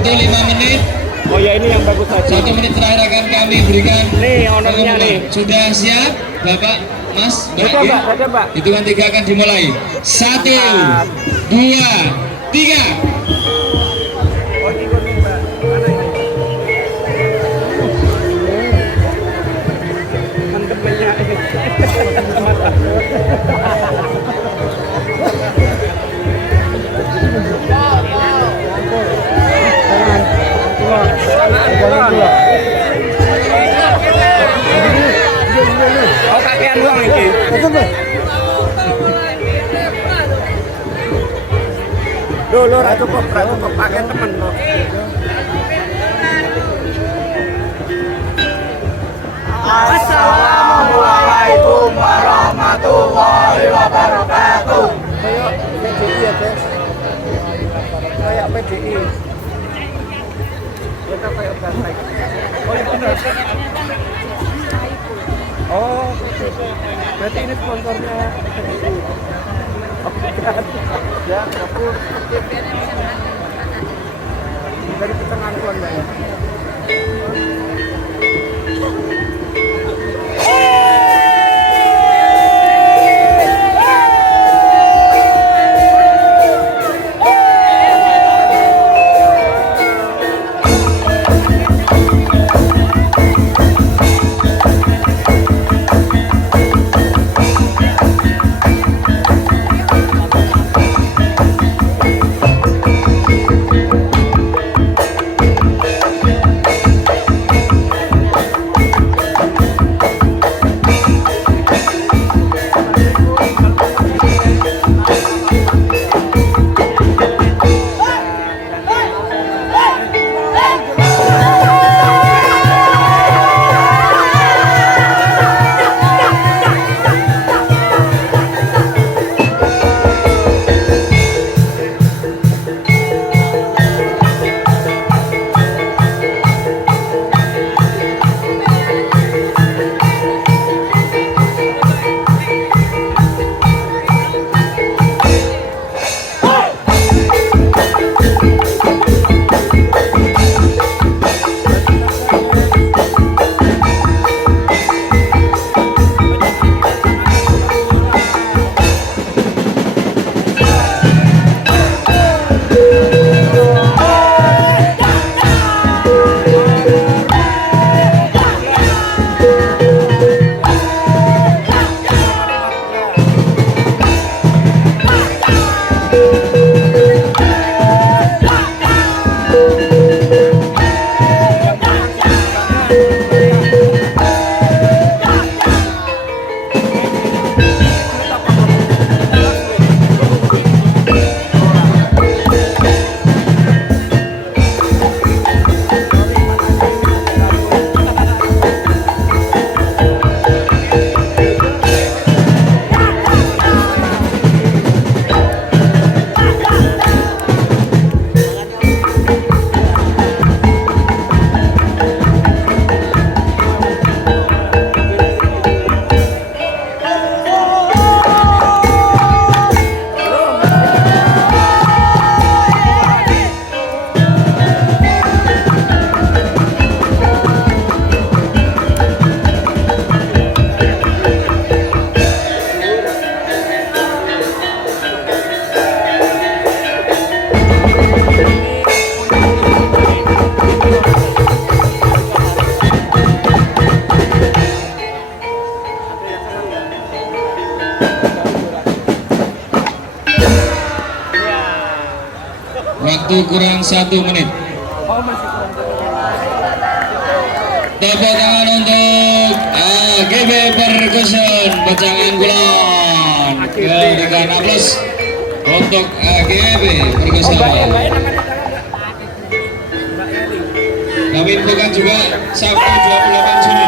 Waktu 5 menit. Oh ya, ini yang bagus aja. 1 menit terakhir akan kami berikan. Nih ownernya nih. Sudah siap, Bapak, Mas, Mbak? Baca, Mbak. Hitungan 3 akan dimulai. 1, 2, 3. Oh, kakean doang iki. Dulu ra cukup pakai temen loh. Assalamualaikum warahmatullahi wabarakatuh. Kayak PDI ya, guys. Kayak PDI. Kita kayak bantai. Oh, iya benar. Oh, berarti ini sponsornya PDI. Oke, ya, dapur. Dari Pecengan Kulon ya. Waktu kurang 1 menit. Tepuk tangan untuk AGB Perkuson Pecengan Kulon. Berikan aplaus untuk AGB Perkuson. Kami infokan juga Sabtu 28 Juni